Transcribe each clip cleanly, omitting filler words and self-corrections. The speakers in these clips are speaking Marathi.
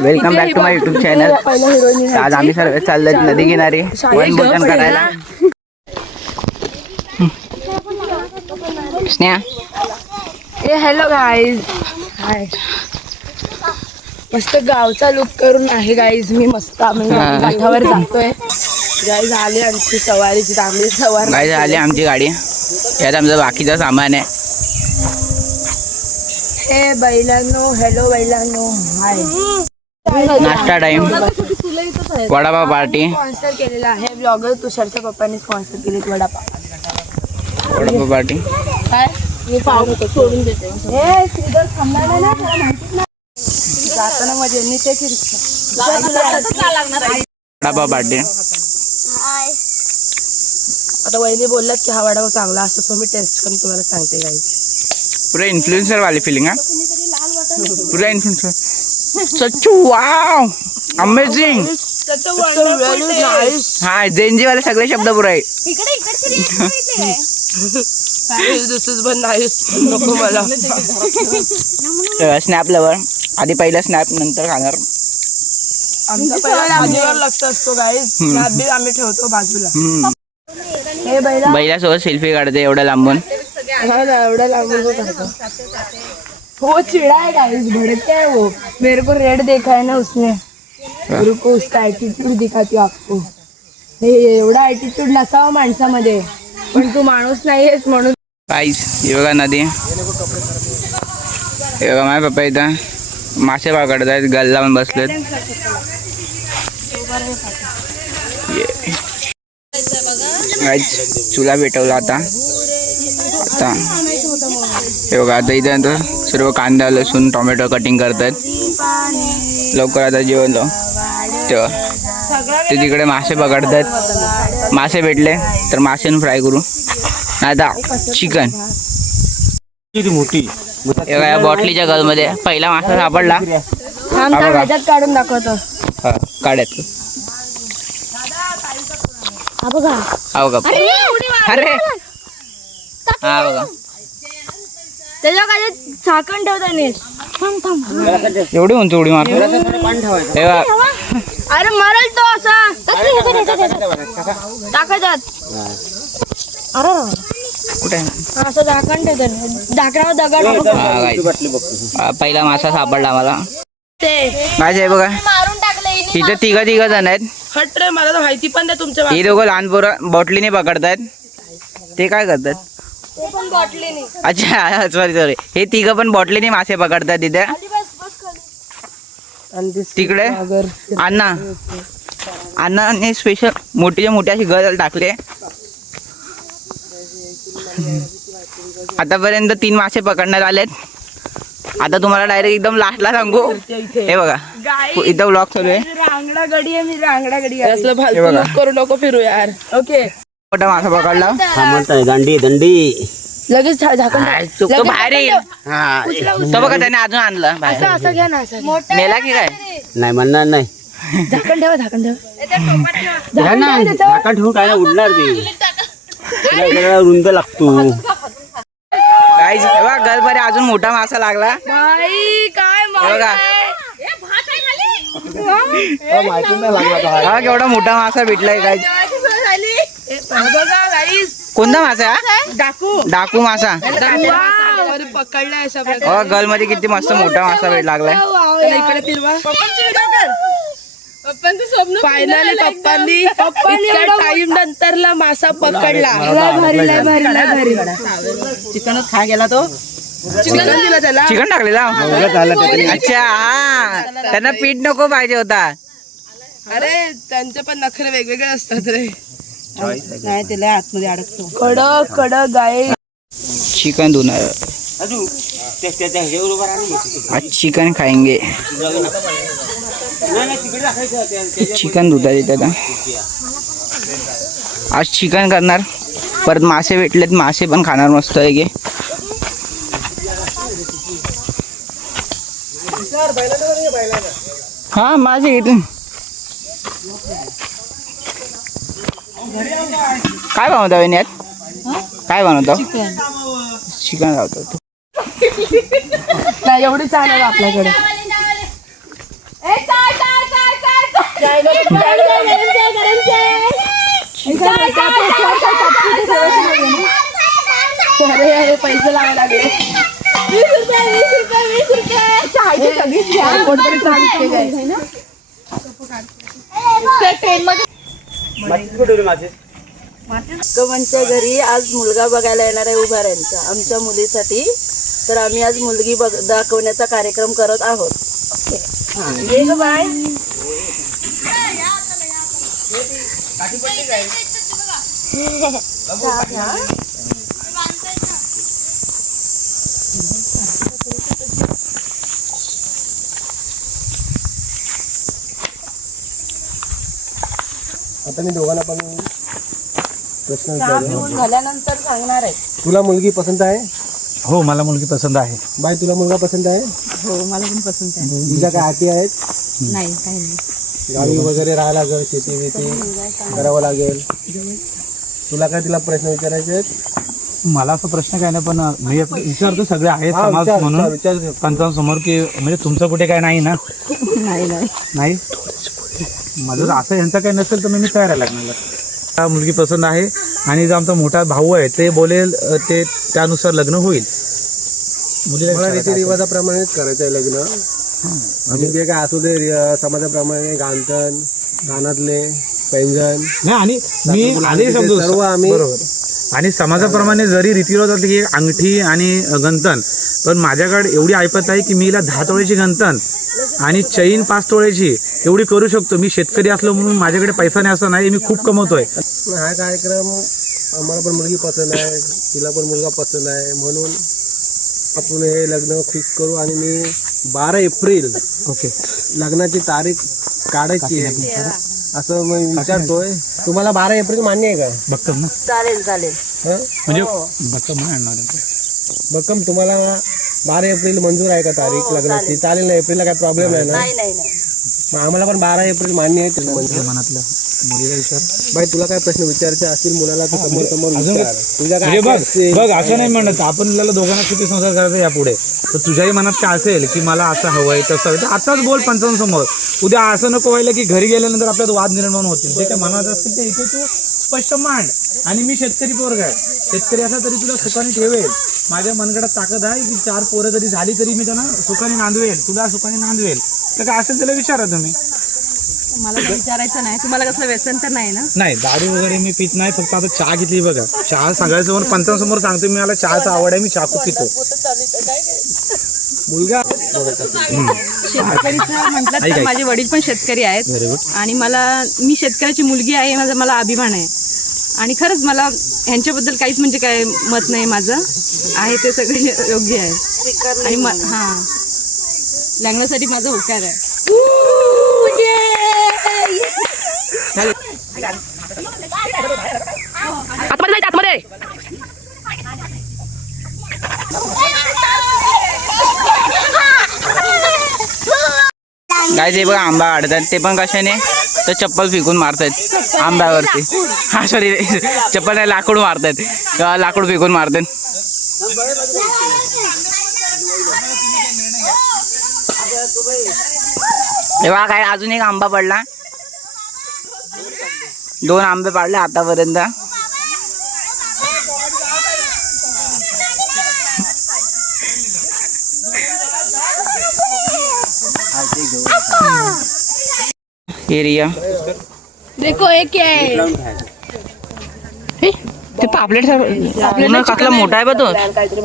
Welcome back to my YouTube channel. आज आम्ही सर्व चाललोय नदी किनारी वनभोजन करायला. Sneha hello guys. हाय. मस्त गावचा लुक करून आहे गाईज. मी मस्त काठावर जातोय. गाईज आली आमची सवारीची तांबडी सवार. गाईज आली आमची गाडी. यात आमचं बाकीचं सामान आहे. हे बैलांनो, हॅलो बैलांनो. हाय. नाश्ता टाइम. वडापाव पार्टी स्पॉन्सर केलेला आहे. ब्लॉगर तुषारच्या पप्पांनी स्पॉन्सर केले वडापाव पार्टी. काय मी पाव सोडून देते. हे श्रीधर थांबणार ना, त्याला माहितीच नाही. जाताना मध्ये नीचे की वडापाव पार्टी. आता वहिनी बोलल्यात की हा वडापाव चांगला असतो, तो मी टेस्ट करून तुम्हाला सांगते गाईज. पुरा इन्फ्लुएन्सर वाली फीलिंग है. पुरा इन्फ्लुएन्सर. सच वाव अमेजिंग. हा जेनजी वाले सगळे शब्द पुरा आहे. नको मला. Snap lover. आधी पहिला स्नॅप नंतर खाणार. आमचा पहिला भाजीवर लक्ष असतो गाईज. स्नॅप बी आम्ही ठेवतो बाजूला. हे बैलासोबत सेल्फी काढते एवढ्या लांबून. एवढा लांबून वो चिड़ा है गाइस, भड़कता है वो. मेरे को रेड देखा है ना उसने. रुको उसका एटीट्यूड दिखाती हूँ आपको. हे एवढा एटीट्यूड नसावा माणसामध्ये, पण तू माणूस नाहीयेस म्हणून. गाईस हे बघा नदी. हे बघा माझे पप्पा इथं मासे पकडत आहेत. गल लावून बसलेत. गाईस चुला पेटवला आता. हे बघा आता इथं सर्व कांदा लसूण टोमॅटो कटिंग करतात. लवकर आता जेवण तेव्हा ते तिकडे मासे पकडतात. मासे भेटले तर मासे फ्राय करू, आता चिकन. या बॉटलीच्या गलमध्ये पहिला मासा सापडला. काढून दाखवतो. काढ्यात हा बघा. अरे हा बघा. त्याच्या काय झाकण ठेवताना एवढी उंच उडी मारतो. अरे मरल तो असा टाकायच्यात. अरे कुठे असं झाकण ठेवताना झाकणावर दगड. पहिला मासा सापडला आम्हाला. ते माझे बघा तिथे तिघ जण आहेत. हट रे, मला तर माहिती पण नाही तुमच्या. हे दोघं लहान पोरं बॉटलीने पकडतात. ते काय करतात? अच्छा सॉरी. हे तिघं पण बॉटलीने मासे पकडतात तिथे. तिकडे अण्णाने स्पेशल मोठी अशी गल टाकले. आतापर्यंत 3 मासे पकडण्यात आलेत. आता तुम्हाला डायरेक्ट एकदम लास्टला सांगू. हे बघा इथं ब्लॉग चालू आहे. रांगडा गडी आहे. मी रांगडा गडी असलं फालतू करू नको फिरू यार. ओके मोठा मासा पकडला. दंडी लगेच झाकण बाहेर येईल. तो बघा त्याने अजून आणलं. असं घ्या ना. मेला की काय नाही म्हणणार नाही. झाकण ठेवा. झाकण ठेवून काय उडणार ते. रुंद लागतो. काहीच बघा गलमध्ये अजून मोठा मासा लागला. काय बघा केवढा मोठा मासा भेटलाय. काय कोणता मासा? डाकू मासा. पकडलाय. गल मध्ये किती मस्त मोठा मासा लागलाय. इकडे फिरवा. फायनली पप्पांनी इतक्या टाइम नंतरला मासा पकडला. चिकनच खा गेला तो. चिकन दिला त्याला. चिकन टाकलेला. अच्छा हा त्यांना पीठ नको पाहिजे होता. अरे त्यांचे पण नखरे वेगवेगळे असतात रे. नाही त्याला आतमध्ये अडकतो. कडक गाय. चिकन धुणार. आज चिकन खाएंगे. चिकन धुता येते आता. आज चिकन करणार. परत मासे भेटलेत. मासे पण खाणार मस्त आहे की. हा मासे घेतून काय बनवता यात? काय बनवतो? चिकन लावतो. नाही एवढी छान आहे आपल्याकडे. अरे पैसे लावायला लागले. गमनच्या घरी आज मुलगा बघायला येणार आहे उभाऱ्यांचा आमच्या मुलीसाठी. तर आम्ही आज मुलगी दाखवण्याचा कार्यक्रम करत आहोत. ये ग बाय. आता मी दोघांना पण प्रश्न विचारतो. झाल्यानंतर सांगणार आहे. तुला मुलगी पसंत आहे? हो मला मुलगी पसंत आहे. बाई तुला मुलगा पसंत आहे? हो मला पण पसंत आहे. तुझ्या काय अटी आहेत? नाही काही नाही. गावी वगैरे राहायला लागेल, शेती वेती करावं लागेल. तुला काय तिला प्रश्न विचारायचे आहेत? मला असं प्रश्न काय नाही पण मी विचारतो सगळे आहेत हा, समाज विचार, म्हणून विचार, विचार. पंचांसमोर की म्हणजे तुमचं कुठे काय नाही ना? नाही नाही. नाही माझं जर असं यांचं काही नसेल तर मी तयार आहे लग्नाला. मुलगी पसंत आहे आणि जो आमचा मोठा भाऊ आहे ते बोलेल ते त्यानुसार लग्न होईल. मुलीला मला विचारायचं आहे. रीतिरिवाजाप्रमाणेच करायचं आहे लग्न. आम्ही जे काय असू दे समाजाप्रमाणे गाणतण, कानातले, पैंजण, नाही आणि मी आधी समजू सर्व आम्ही बरोबर. आणि समाजाप्रमाणे जरी रीतिरिवाज असले की अंगठी आणि गंतन, पण माझ्याकडे एवढी ऐपत आहे की मी हिला 10 तोळ्याची गंतन आणि चैन 5 तोळ्याची एवढी करू शकतो. मी शेतकरी असलो म्हणून माझ्याकडे पैसा नाही असं नाही, मी खूप कमवतोय. हा कार्यक्रम आम्हाला पण मुलगी पसंत आहे, तिला पण मुलगा पसंत आहे, म्हणून आपण हे लग्न फिक्स करू. आणि मी 12 एप्रिल ओके लग्नाची तारीख काढायची आहे असं मी विचारतोय. तुम्हाला 12 एप्रिल मान्य आहे का? बघतो ना चालेल चालेल. हं? म्हणजे बघतो म्हणून आणणार आहे. भक्कम तुम्हाला 12 एप्रिल मंजूर आहे का तारीख लग्नाची? चालेल ना? एप्रिलला काय प्रॉब्लेम नाही ना? नाही नाही नाही. मग आम्हाला पण 12 एप्रिल मान्य आहे. तुझ्या मंजूर. मनातलं मुलीला विचार. बाई तुला काय प्रश्न विचारायचे असतील मुलाला तर समोर समोर अजून विचार. तुझ्या म्हणजे काय बघ असेल? बघ असं नाही म्हणत आपण आपल्याला दोघांना किती संसार करायचा यापुढे. तर तुझ्याही मनात काय असेल की मला असं हवंय तसं हवंय तर आताच बोल पंचांसमोर. उद्या असं नको व्हायला की घरी गेल्यानंतर आपल्यात वाद निर्माण होतील. जे काय मनात असतील ते इथे तू स्पष्ट मांड. आणि मी शेतकरी पोरगा आहे, शेतकरी असा तरी तुला सुखाने ठेवेल. माझ्या मनगडात ताकद आहे की 4 पोरं जरी झाली तरी मी त्यांना सुखाने नांदवेल, तुला सुखाने नांदवेल. तर काय असेल त्याला विचारा तुम्ही. मला काही विचारायचं नाही. तुम्हाला कसं व्यसन तर नाही ना? नाही दारू वगैरे मी पित नाही, फक्त आता चहा घेतली बघा. चहा सगळ्यासमोर पंचांसमोर सांगतो मी, मला चहाचा आवड आहे, मी चहा खूप पितो. मुलगा शेतकरीचं म्हटलं तर माझे वडील पण शेतकरी आहेत. Very good. आणि मी शेतकऱ्याची मुलगी आहे, मला अभिमान आहे. आणि खरंच मला ह्यांच्याबद्दल काहीच म्हणजे काय मत नाही माझं. आहे ते सगळे योग्य आहे. आणि लग्नासाठी माझा होकार आहे. गाईज हे बघा आंबा काढतात, ते पण कशाने तर चप्पल फेकून मारतात आंब्यावरती. हा सॉरी चप्पल नाही, लाकूड मारतात किंवा लाकूड फेकून मारतात. तेव्हा काय अजून एक आंबा पडला, 2 आंबे पाडले आतापर्यंत. हे रिया देखो हे क्या है? ते पापलेट कसला मोठा आहे बा तो.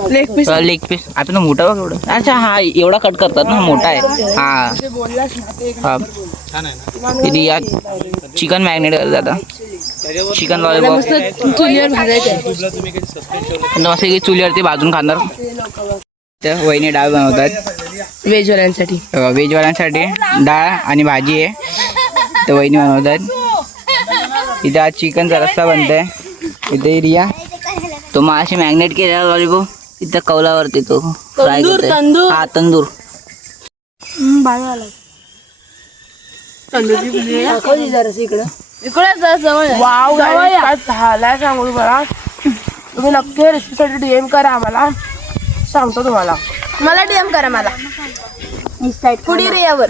Leg piece. लेग पीस आता तो मोठा बघ एवढा. अच्छा हा एवढा कट करतात ना, मोठा आहे हा. हा रिया चिकन मॅरिनेट करतात आता. चिकन लॉलीपॉप चुलीवर भाजायचं. मस्त की चुलीवरती भाजून खाणार. तर वहिनी डाळ बनवतात व्हेजवाल्यांसाठी. व्हेजवाल्यांसाठी डाळ आणि भाजी आहे तर वहिनी बनवतात. इथे आज चिकनचा रस्सा बनतोय. इथे रिया तो मासे मॅग्नेट केलेला लॉलीपॉप इथं कौलावरती तो फ्राय करतोय. तंदूर. हा तंदूर. वाव झालाय सांगू मला. तुम्ही नक्की रेसिपीसाठी DM करा आम्हाला. सांगतो तुम्हाला. मला डीएम करा मला पुढे रे यावर.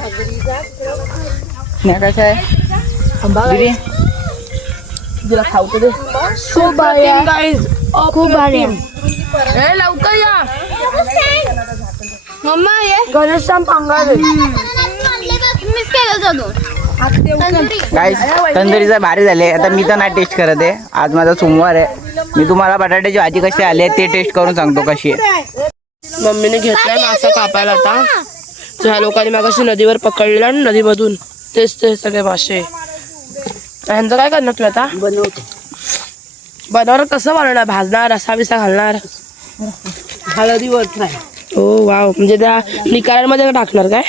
कसं आहे दीदी? तुला खावतो दे. खूप भारी गाईज, खूप भारी. हे लवकर या मम्मा. ये घनश्याम पांगारे गाईस तंदुरीचं भारी झाले. आता मी तर नाही टेस्ट करत आहे, आज माझा सोमवार आहे. मी तुम्हाला बटाट्याची भाजी कशी आली आहे ते टेस्ट करून सांगतो कशी आहे. मम्मीने घेतलाय मासा कापायला. आता ह्या लोकांनी मागाशी नदीवर पकडलेला ना, नदीमधून तेच ते सगळे मासे. यांचं काय करणार तुला आता? बनवणार कसं बनवणार? भाजणार, रसा बिसा घालणार, हळदीवर फ्राय. हो वाव. म्हणजे त्या निकालांमध्ये टाकणार काय?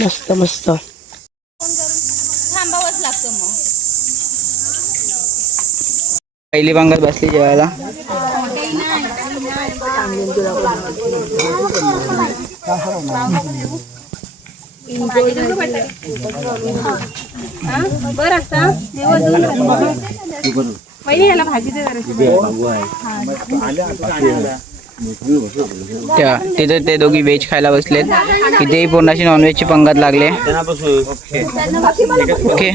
मस्त मस्त. पहिली पंगत बसली जेवायला. तिथे ते दोघी व्हेज खायला बसलेत. इथेही पूर्णाची नॉनव्हेजची पंगत लागले. ओके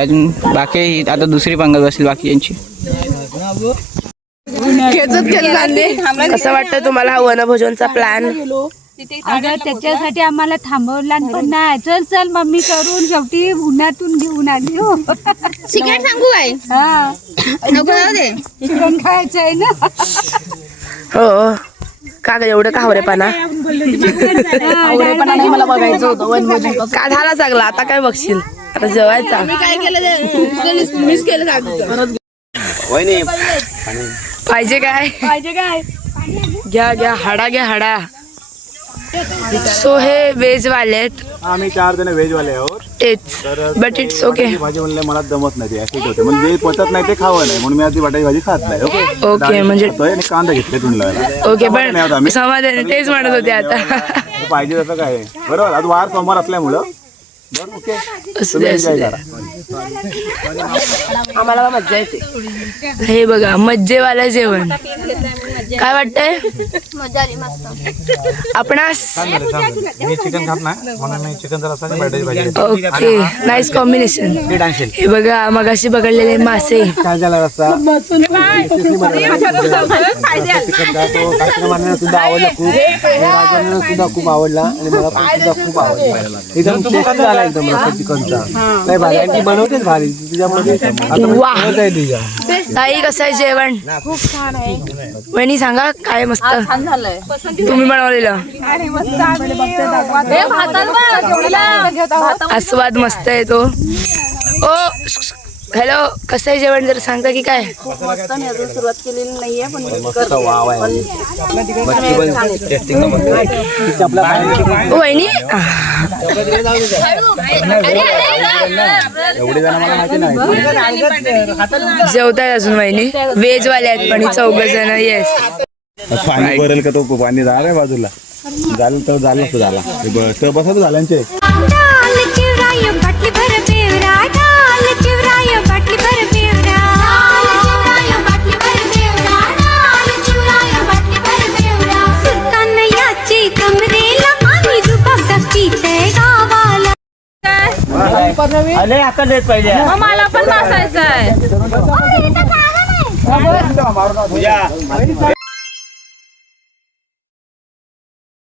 अजून बाकी आता दुसरी पंगत बसली बाकीच्यांची. कसं वाटतं तुम्हाला हा वनभोजनचा प्लॅन? अगं त्याच्यासाठी आम्हाला थांबवला पण नाही. चल चल मम्मी करून शेवटी उन्हातून घेऊन आली. हो सिक्रेट सांगू काय? हा नको जाऊ दे. चिकन खायचं आहे ना. हो का ग एवढं का हवरेपणा? मला बघायचं होतं वनभोजन कसं. का झाला चांगला? आता काय बघशील? आता जेवायचा. काय केलं मिस केलं पाहिजे काय? पाहिजे काय? घ्या घ्या हाडा घ्या हाडा. सो हे व्हेज वाले आहेत. आम्ही 4 जण व्हेज वाले आहोत. तेच बट इट्स ओके. भाजी म्हणले मला जमत नाही, ऍसिड होते म्हणजे जे पचत नाही ते खावं नाही म्हणून मी आधी बटाटी भाजी खात नाही. ओके ओके म्हणजे आणि कांदा घेतले तुंडला ओके पण समाधान तेच म्हणत होते आता. पाहिजे तसं काय बरोबर. आज वार सोमवार असल्यामुळं बरं ओके असू दे, असू दे. आम्हाला मज्जा येते. हे बघा मज्जेवालं जेवण. काय वाटतंय मजा आली मस्त. आपणास? मी चिकन खात नाही म्हणून मी चिकन जर असं बटाट्याची भाजी घेतो. Okay nice combination. हे बघा मगाशी पकडलेले मासे. काय झाला रस्ता सुद्धा आवडला खूप. राजांना सुद्धा खूप आवडला आणि मला पण सुद्धा खूप आवडला. एकदम टेस्ट झाला एकदम रस्ता चिकनचा. नाही भारी आणि ती बनवतेच भारी. तुझ्यामध्ये वाह ताई कसं आहे जेवण? खूप छान आहे. वहिनी सांगा काय मस्त छान झालंय. तुम्ही बनवलेलं? आस्वाद मस्त आहे तो. ओ हॅलो कसं आहे जेवण जर सांगता की काय? खूप मस्त. मी अजून सुरुवात केलेली नाहीये पण ओ वहिनी जेवताय अजून वहिनी? व्हेज वाले आहेत पण 4 जण. येस पाणी भरेल का तो पाणी झालं आहे बाजूला झालं तर झालं असं झाला टब असं झाल्यांचे. अरे आता देत पाहिजे. मला पण बसायचं आहे.